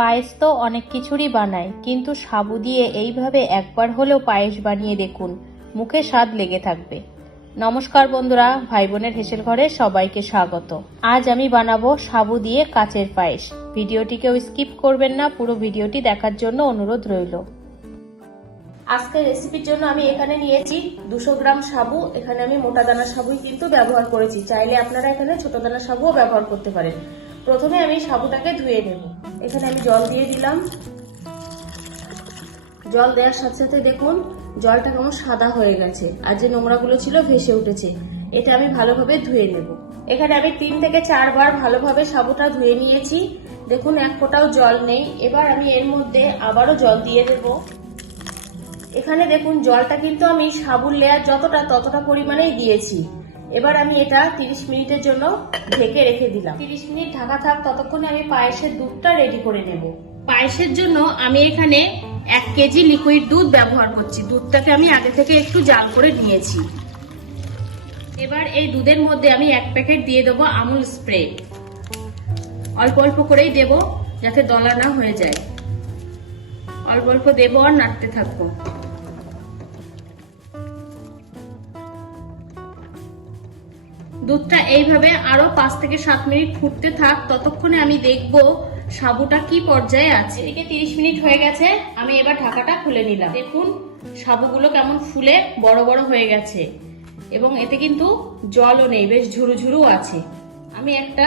পায়েস তো অনেক কিছুরই বানায়, কিন্তু সাবু দিয়ে এইভাবে একবার হলেও পায়েস বানিয়ে দেখুন, মুখে স্বাদ লেগে থাকবে। নমস্কার বন্ধুরা ভাই বোনের হেসেল ঘরে সবাইকে স্বাগত। আজ আমি বানাবো সাবু দিয়ে কাচের পায়েস। ভিডিওটিকেও স্কিপ করবেন না, পুরো ভিডিওটি দেখার জন্য অনুরোধ রইল। আজকের রেসিপির জন্য আমি এখানে নিয়েছি দুশো গ্রাম সাবু। এখানে আমি মোটা দানা সাবুই কিন্তু ব্যবহার করেছি। চাইলে আপনারা এখানে ছোট দানা সাবুও ব্যবহার করতে পারেন। প্রথমে আমি সাবুটাকে ধুয়ে নেব। এখানে আমি জল দিয়ে দিলাম। জল দেওয়ার সাথে সাথে দেখুন, জলটা কেমন সাদা হয়ে গেছে আর যে নোংরাগুলো ছিল ভেসে উঠেছে। এটা আমি ভালোভাবে ধুয়ে নেব। এখানে আমি তিন থেকে চারবার ভালোভাবে সাবুটা ধুয়ে নিয়েছি। দেখুন, এক ফোঁটাও জল নেই। এবার আমি এর মধ্যে আবারও জল দিয়ে দেবো। এখানে দেখুন, জলটা কিন্তু আমি সাবুর লেয়ার যতটা ততটা পরিমাণেই দিয়েছি। এবার আমি এটা 30 মিনিটের জন্য ঢেকে রেখে দিলাম। 30 মিনিট ঢাকা থাক ততক্ষণে আমি পায়েসের দুধটা রেডি করে নেব। পায়েসের জন্য আমি এখানে এক কেজি লিকুইড দুধ ব্যবহার করছি। দুধটাকে আমি আগে থেকে একটু জাল করে নিয়েছি। এবার এই দুধের মধ্যে আমি এক প্যাকেট দিয়ে দেবো আমুল স্প্রে। অল্প অল্প করেই দেব যাতে দলা না হয়ে যায়। অল্প অল্প দেবো আর নাড়তে থাকব। দুধটা এইভাবে আরও পাঁচ থেকে সাত মিনিট ফুটতে থাক, ততক্ষণে আমি দেখব সাবুটা কি পর্যায়ে আছে। এদিকে তিরিশ মিনিট হয়ে গেছে, আমি এবার ঢাকাটা খুলে নিলাম। দেখুন, সাবুগুলো কেমন ফুলে বড় বড় হয়ে গেছে। এবং এতে কিন্তু জলও নেই, বেশ ঝুরু ঝুরু আছে। আমি একটা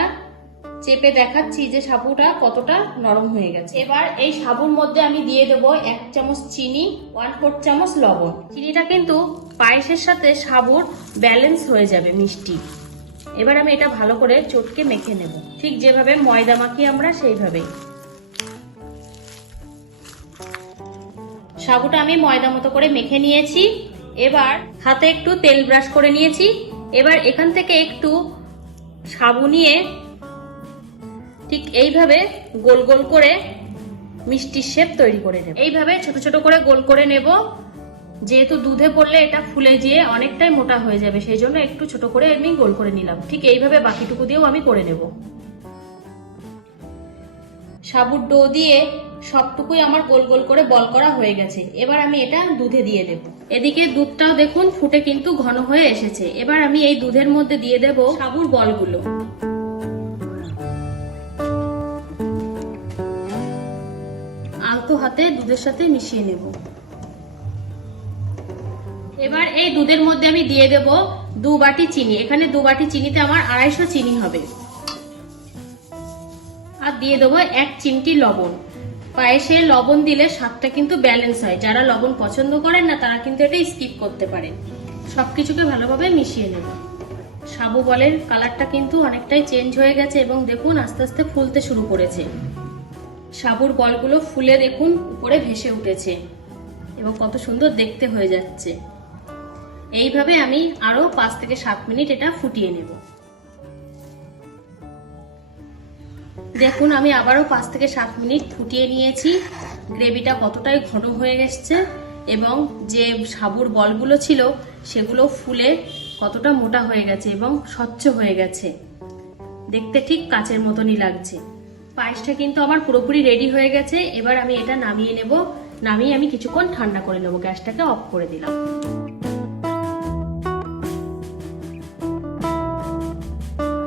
চেপে দেখাচ্ছি যে সাবুটা কতটা নরম হয়ে গেছে। এবার এই সাবুর মধ্যে আমি দিয়ে দেবো এক চামচ চিনি ওয়ান ফোর চামচ লবণ। চিনিটা কিন্তু পায়েসের সাথে সাবুর ব্যালেন্স হয়ে যাবে মিষ্টি। এবার আমি এটা ভালো করে চটকে মেখে নেব। ঠিক যেভাবে ময়দা মাখি আমরা সেইভাবেই সাবুটা আমি ময়দা মতো করে মেখে নিয়েছি। এবার হাতে একটু তেল ব্রাশ করে নিয়েছি। এবার এখান থেকে একটু সাবু নিয়ে ঠিক এইভাবে গোল গোল করে মিষ্টির শেপ তৈরি করে নেব। এইভাবে ছোট ছোট করে গোল করে নেব। যেহেতু দুধে পড়লে এটা ফুলে যেয়ে অনেকটাই মোটা হয়ে যাবে, সেই জন্য একটু ছোট করে আমি গোল করে নিলাম। ঠিক এইভাবে বাকিটুকু দিয়েও আমি করে নেব। সাবুর ডো দিয়ে সবটুকুই আমার গোল গোল করে বল করা হয়ে গেছে। এবার আমি এটা দুধে দিয়ে দেব। এদিকে দুধটাও দেখুন ফুটে কিন্তু ঘন হয়ে এসেছে। এবার আমি এই দুধের মধ্যে দিয়ে দেব সাবুর বলগুলো। আলতো হাতে দুধের সাথে মিশিয়ে নেব। এবার এই দুধের মধ্যে আমি দিয়ে দেব দু বাটি চিনি। এখানে দু বাটি চিনিতে আমার আড়াইশো চিনি হবে। আর দিয়ে দেবো এক চিমটি লবণ। পায়েসে লবণ দিলে স্বাদটা কিন্তু ব্যালেন্স হয়। যারা লবণ পছন্দ করেন না, তারা কিন্তু এটা স্কিপ করতে পারেন। সব কিছুকে ভালোভাবে মিশিয়ে নেব। সাবু বলের কালারটা কিন্তু অনেকটাই চেঞ্জ হয়ে গেছে এবং দেখুন, আস্তে আস্তে ফুলতে শুরু করেছে। সাবুর বলগুলো ফুলে দেখুন, উপরে ভেসে উঠেছে। এবং কত সুন্দর দেখতে হয়ে যাচ্ছে। এইভাবে আমি আরও পাঁচ থেকে সাত মিনিট এটা ফুটিয়ে নেব। দেখুন, আমি আবারও পাঁচ থেকে সাত মিনিট ফুটিয়ে নিয়েছি। গ্রেভিটা কতটাই ঘন হয়ে গেছে এবং যে সাবুর বলগুলো ছিল, সেগুলো ফুলে কতটা মোটা হয়ে গেছে এবং স্বচ্ছ হয়ে গেছে। দেখতে ঠিক কাচের মতনই লাগছে। পায়েসটা কিন্তু আমার পুরোপুরি রেডি হয়ে গেছে। এবার আমি এটা নামিয়ে নেব। নামিয়ে আমি কিছুক্ষণ ঠান্ডা করে নেব। গ্যাসটাকে অফ করে দিলাম।